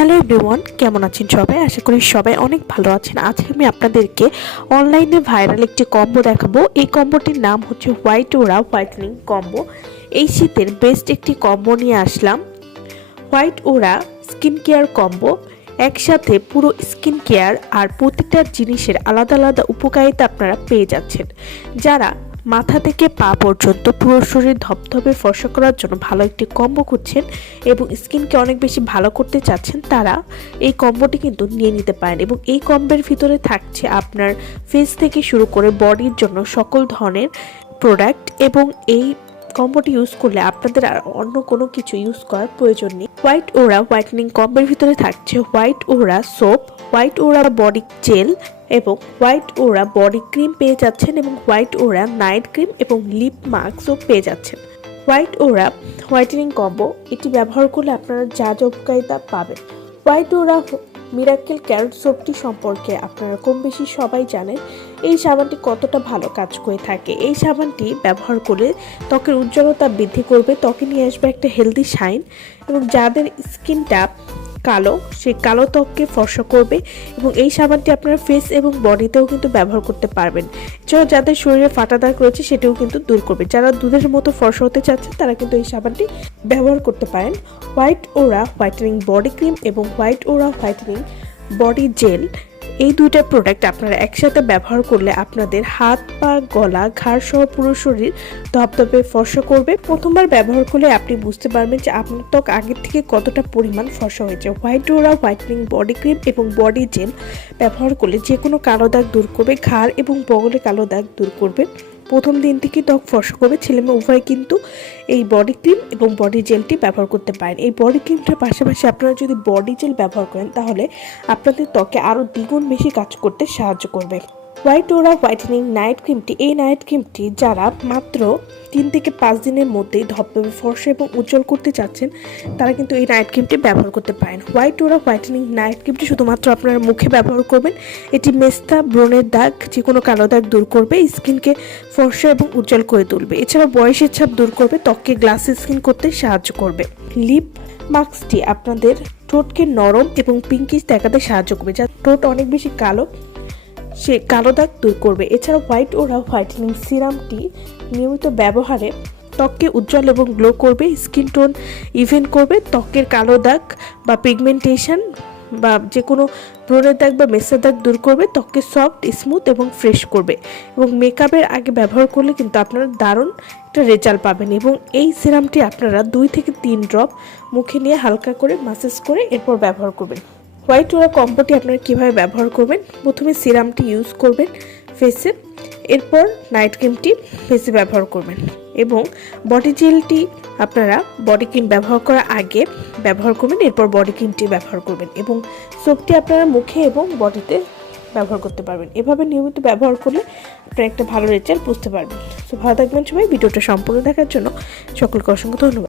Hello everyone, কেমন আছেন সবাই? আশা করি সবাই অনেক ভালো আছেন। আজকে আমি আপনাদেরকে অনলাইনে ভাইরাল একটি কম্বো দেখাবো। এই কম্বোটির নাম হচ্ছে হোয়াইট ওরা হোয়াইটেনিং কম্বো। এই শীতের বেস্ট একটি কম্বো নিয়ে আসলাম, হোয়াইট ওরা স্কিন কেয়ার কম্বো। একসাথে পুরো স্কিন কেয়ার আর প্রতিটা জিনিসের আলাদা আলাদা উপকারিতা আপনারা পেয়ে যাচ্ছেন। যারা মাথা থেকে পা পর্যন্ত পুরো শরীর ধপধপে ফর্সা করার জন্য ভালো একটি কম্বো খুঁজছেন এবং স্কিনকে অনেক বেশি ভালো করতে চাচ্ছেন, তারা এই কম্বোটি কিন্তু নিয়ে নিতে পারেন। এবং এই কম্বোর ভিতরে থাকছে আপনার ফেস থেকে শুরু করে বডির জন্য সকল ধরনের প্রোডাক্ট, এবং এই কম্বোটি ইউজ করলে আপনাদের আর অন্য কোনো কিছু ইউজ করার প্রয়োজন নেই। হোয়াইট ওরা হোয়াইটেনিং কম্বোর ভিতরে থাকছে হোয়াইট ওরা সোপ, হোয়াইট ওরা বডি জেল এবং হোয়াইট ওরা বডি ক্রিম পেয়ে যাচ্ছেন, এবং হোয়াইট ওরা নাইট ক্রিম এবং লিপ মাস্কও পেয়ে যাচ্ছেন। হোয়াইট ওরা হোয়াইটেনিং কম্বো এটি ব্যবহার করলে আপনারা যা যা উপকারিতা পাবেন। হোয়াইট ওরা মিরাকেল ক্যারট সোপটি সম্পর্কে আপনারা কম বেশি সবাই জানেন। এই সাবানটি কতটা ভালো কাজ করে থাকে। এই সাবানটি ব্যবহার করলে ত্বকের উজ্জ্বলতা বৃদ্ধি করবে, ত্বকে নিয়ে আসবে একটা হেলদি শাইন, এবং যাদের স্কিনটা কালো সেই কালো ত্বককে ফর্সা করবে। এবং এই সাবানটি আপনারা ফেস এবং বডিতেও কিন্তু ব্যবহার করতে পারবেন। এছাড়াও যাদের শরীরে ফাটা দাগ রয়েছে সেটাও কিন্তু দূর করবে। যারা দুধের মতো ফর্সা হতে চাচ্ছেন তারা কিন্তু এই সাবানটি ব্যবহার করতে পারেন। হোয়াইট ওরা হোয়াইটেনিং বডি ক্রিম এবং হোয়াইট ওরা হোয়াইটেনিং বডি জেল, এই দুইটা প্রোডাক্ট আপনারা একসাথে ব্যবহার করলে আপনাদের হাত, পা, গলা, ঘাড় সহ পুরো শরীর ধপধপে ফর্সা করবে। প্রথমবার ব্যবহার করলে আপনি বুঝতে পারবেন যে আপনার ত্বক আগের থেকে কতটা পরিমাণ ফর্সা হয়েছে। হোয়াইট ওরা হোয়াইটেনিং বডি ক্রিম এবং বডি জেল ব্যবহার করলে যে কোনো কালো দাগ দূর করবে, ঘাড় এবং বগলে কালো দাগ দূর করবে। প্রথম দিন থেকে ত্বক ফর্সা করবে। ছেলে মেয়ে উভয় কিন্তু এই বডি ক্রিম এবং বডি জেলটি ব্যবহার করতে পারেন। এই বডি ক্রিমটার পাশাপাশি আপনারা যদি বডি জেল ব্যবহার করেন তাহলে আপনাদের ত্বকে আরও দ্বিগুণ বেশি কাজ করতে সাহায্য করবে। হোয়াইট ওরা হোয়াইটেনিং নাইট ক্রিমটি, এই নাইট ক্রিমটি যারা মাত্র 3 থেকে 5 দিনের মধ্যেই ধপধপে ফর্সা এবং উজ্জ্বল করতে চাচ্ছেন তারা কিন্তু এই নাইট ক্রিমটি ব্যবহার করতে পারেন। হোয়াইট ওরা হোয়াইটেনিং নাইট ক্রিমটি শুধুমাত্র আপনারা মুখে ব্যবহার করবেন। এটি মেস্তা, ব্রণের দাগ, যে কোনো কালো দাগ দূর করবে, স্কিনকে ফর্সা এবং উজ্জ্বল করে তুলবে। এছাড়া বয়সের ছাপ দূর করবে, ত্বককে গ্লাসি স্কিন করতে সাহায্য করবে। লিপ মাস্কটি আপনাদের ঠোঁটকে নরম এবং পিঙ্কিশ দেখাতে সাহায্য করবে। যা ঠোঁট অনেক বেশি কালো সে কালো দাগ দূর করবে। এছাড়া হোয়াইট ওরা হোয়াইটেনিং সিরামটি নিয়মিত ব্যবহারে ত্বককে উজ্জ্বল এবং গ্লো করবে, স্কিন টোন ইভেন করবে, ত্বকের কালো দাগ বা পিগমেন্টেশন বা যে কোনো ব্রণের দাগ বা মেসের দাগ দূর করবে, ত্বককে সফট, স্মুথ এবং ফ্রেশ করবে। এবং মেকআপের আগে ব্যবহার করলে কিন্তু আপনারা দারুণ একটা রেজাল্ট পাবেন। এবং এই সিরামটি আপনারা 2 থেকে 3 ড্রপ মুখে নিয়ে হালকা করে ম্যাসাজ করে এরপর ব্যবহার করবেন। হোয়াইট ওরা কম্বোটি আপনারা কীভাবে ব্যবহার করবেন? প্রথমে সিরামটি ইউজ করবেন ফেসে, এরপর নাইট ক্রিমটি ফেসে ব্যবহার করবেন, এবং বডি জেলটি আপনারা বডি ক্রিম ব্যবহার করার আগে ব্যবহার করবেন, এরপর বডি ক্রিমটি ব্যবহার করবেন, এবং সোপটি আপনারা মুখে এবং বডিতে ব্যবহার করতে পারবেন। এভাবে নিয়মিত ব্যবহার করলে আপনারা একটা ভালো রেজাল্ট বুঝতে পারবেন। তো ভালো থাকবেন সবাই। ভিডিওটা সম্পূর্ণ দেখার জন্য সকলকে অসংখ্য ধন্যবাদ।